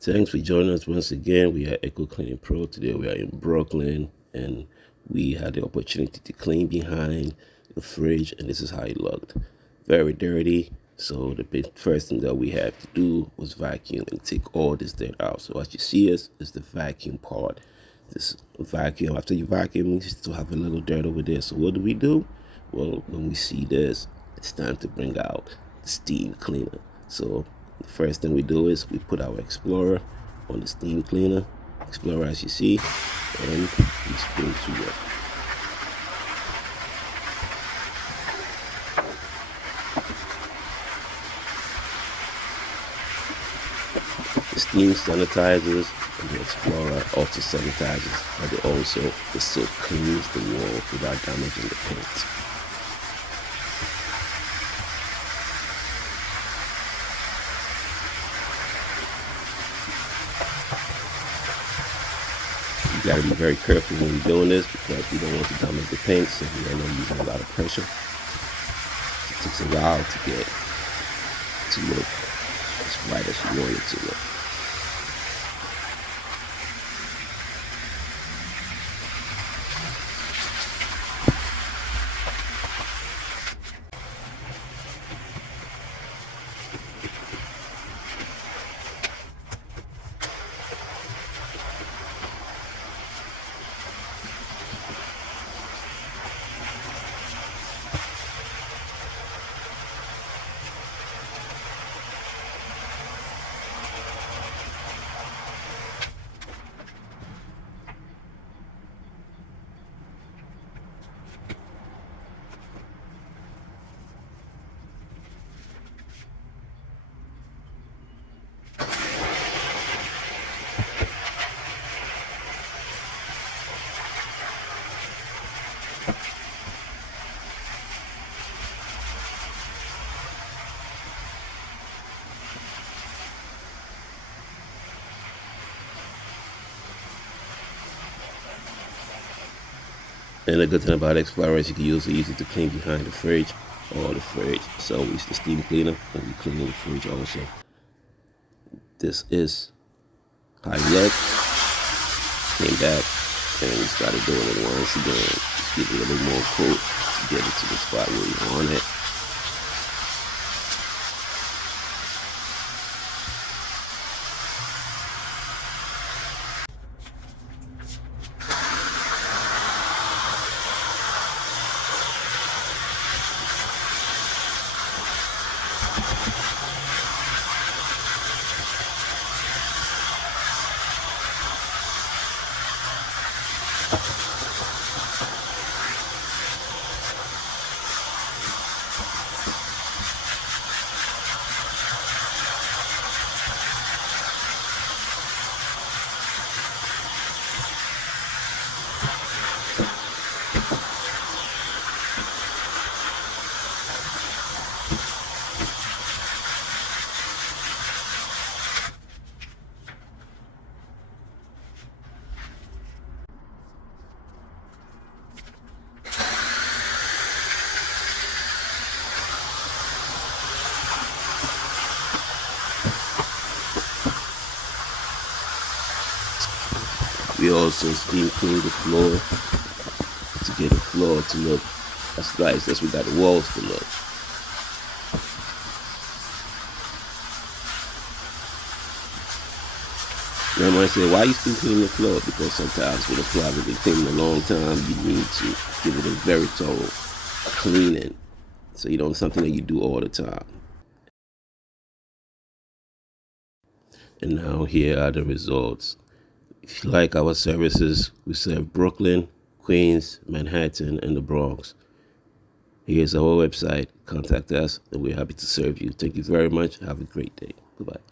Thanks for joining us once again. We are Echo Cleaning Pro. Today we are in Brooklyn and we had the opportunity to clean behind the fridge, and this is how it looked. Very dirty. So the first thing that we had to do was vacuum and take all this dirt out. So what you see is the vacuum part. This vacuum, after you vacuum, you still have a little dirt over there. So what do? Well, when we see this, it's time to bring out the steam cleaner. So the first thing we do is we put our Explorer on the steam cleaner. Explorer, as you see, and it's going to work. The steam sanitizers and the Explorer also sanitizes, but it still cleans the wall without damaging the paint. You gotta be very careful when you're doing this because you don't want to damage the paint, so you end up using a lot of pressure. It takes a while to get to look as white as you want it to look. And the good thing about Explorer is you can use it to clean behind the fridge or the fridge. So we use the steam cleaner and we clean the fridge also. This is how it looked. Came back and we started doing it once again. Just give it a little more coat to get it to the spot where we want it. We also steam clean the floor to get the floor to look as nice as we got the walls to look. Now, I might say, why you steam clean the floor? Because sometimes with a floor has been cleaning a long time, you need to give it a very thorough cleaning. So you don't something that you do all the time. And now here are the results. If you like our services, we serve Brooklyn, Queens, Manhattan, and the Bronx. Here's our website. Contact us, and we're happy to serve you. Thank you very much. Have a great day. Goodbye.